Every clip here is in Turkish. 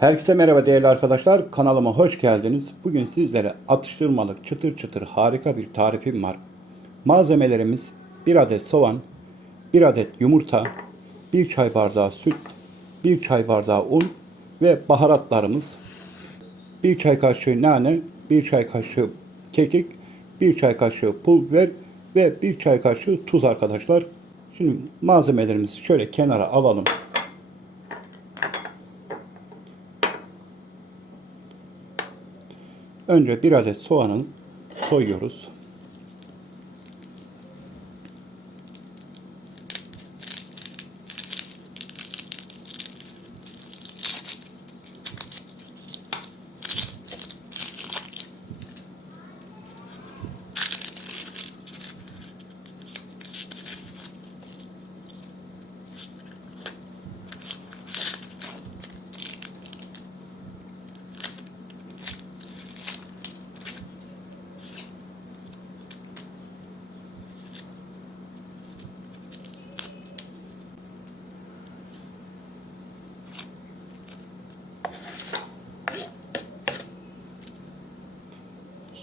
Herkese merhaba değerli arkadaşlar. Kanalıma hoş geldiniz. Bugün sizlere atıştırmalık çıtır çıtır harika bir tarifim var. Malzemelerimiz 1 adet soğan, 1 adet yumurta, 1 çay bardağı süt, 1 çay bardağı un ve baharatlarımız 1 çay kaşığı nane, 1 çay kaşığı kekik, 1 çay kaşığı pul biber ve 1 çay kaşığı tuz arkadaşlar. Şimdi malzemelerimizi şöyle kenara alalım. Önce bir adet soğanı soyuyoruz.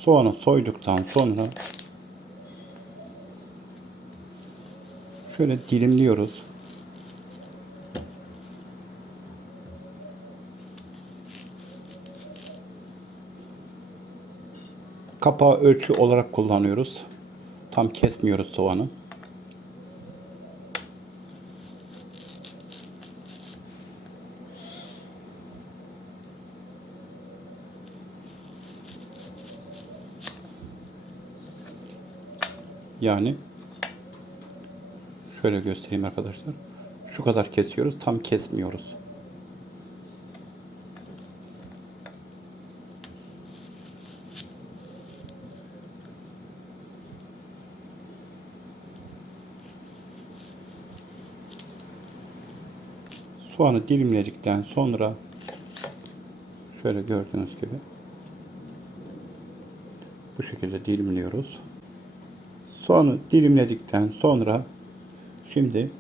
Soğanı soyduktan sonra şöyle dilimliyoruz. Kapağı ölçü olarak kullanıyoruz. Tam kesmiyoruz soğanı. Yani şöyle göstereyim arkadaşlar. Şu kadar kesiyoruz. Tam kesmiyoruz. Soğanı dilimledikten sonra şöyle gördüğünüz gibi bu şekilde dilimliyoruz. Soğanı dilimledikten sonra şimdi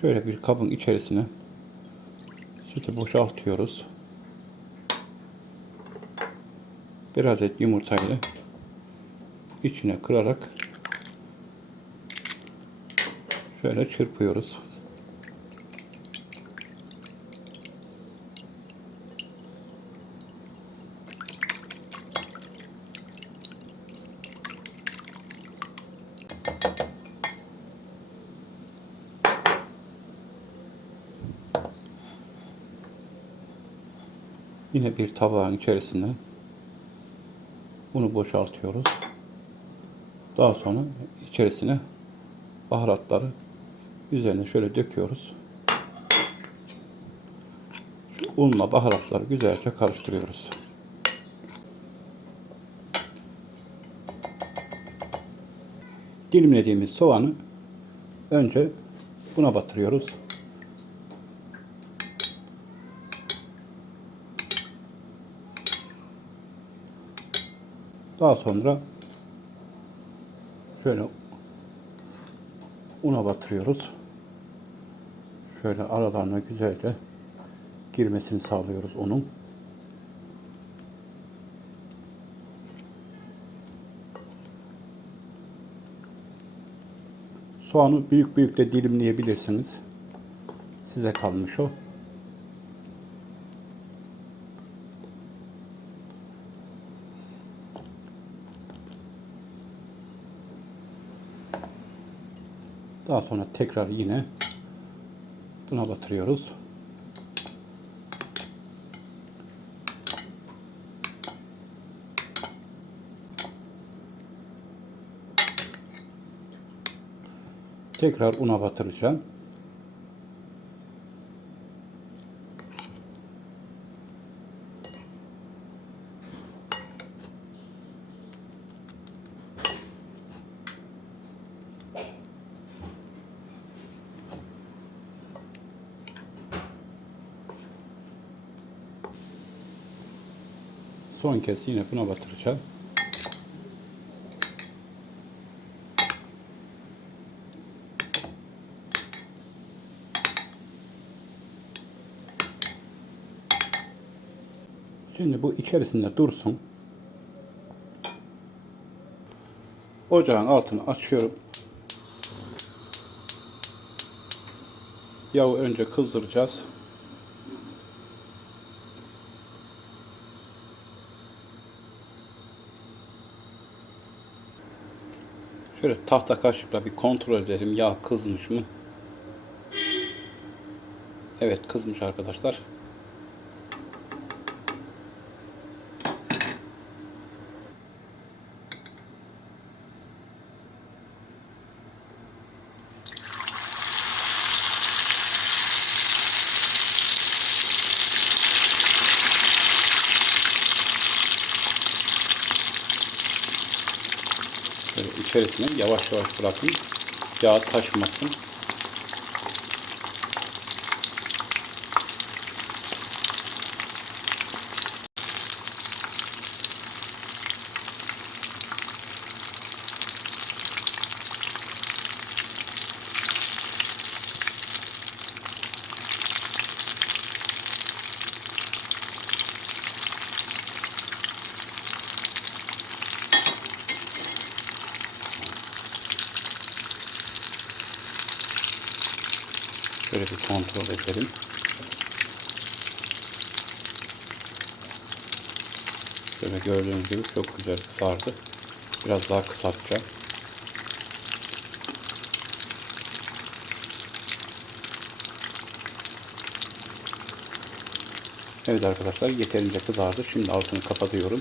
şöyle bir kabın içerisine sütü boşaltıyoruz. Bir adet yumurtayı içine kırarak şöyle çırpıyoruz. Yine bir tabağın içerisine bunu boşaltıyoruz. Daha sonra içerisine baharatları üzerine şöyle döküyoruz. Unla baharatları güzelce karıştırıyoruz. Dilimlediğimiz soğanı önce buna batırıyoruz. Daha sonra şöyle una batırıyoruz. Şöyle aralarına güzelce girmesini sağlıyoruz unun. Soğanı büyük büyük de dilimleyebilirsiniz. Size kalmış o. Daha sonra tekrar yine buna batırıyoruz. Tekrar una batıracağım. Son kez yine buna batıracağım. Şimdi bu içerisinde dursun. Ocağın altını açıyorum. Yağı önce kızdıracağız. Şöyle tahta kaşıkla bir kontrol edelim yağ kızmış mı? Evet kızmış arkadaşlar. İçerisine yavaş yavaş bırakın. Yağ taşmasın. Şöyle bir kontrol edelim. Şöyle gördüğünüz gibi çok güzel kızardı. Biraz daha kısaltacağım. Evet arkadaşlar yeterince kızardı. Şimdi altını kapatıyorum.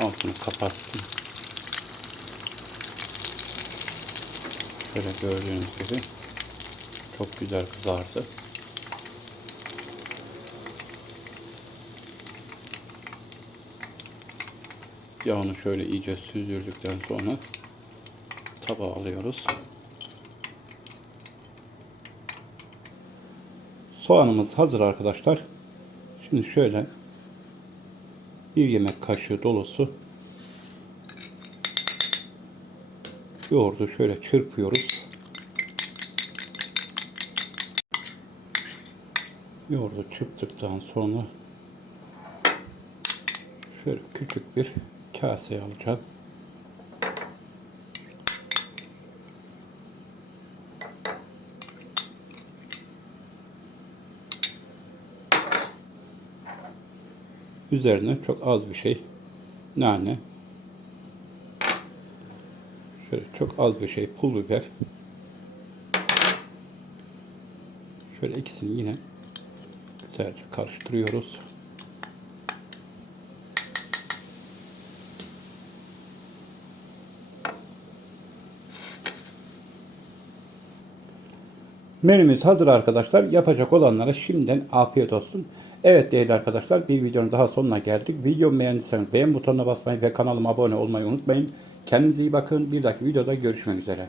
Altını kapattım. Şöyle gördüğünüz gibi çok güzel kızardı. Yağını şöyle iyice süzdürdükten sonra tabağa alıyoruz. Soğanımız hazır arkadaşlar. Şimdi şöyle bir yemek kaşığı dolusu yoğurdu şöyle çırpıyoruz. Yoğurdu çırptıktan sonra şöyle küçük bir kaseye alacağım. Üzerine çok az bir şey nane Şöyle çok az bir şey pul biber. Şöyle ikisini yine güzelce karıştırıyoruz. Menümüz hazır arkadaşlar. Yapacak olanlara şimdiden afiyet olsun. Evet değerli arkadaşlar bir videonun daha sonuna geldik. Videomu beğendiyseniz beğen butonuna basmayı ve kanalıma abone olmayı unutmayın. Kendinize iyi bakın. Bir dahaki videoda görüşmek üzere.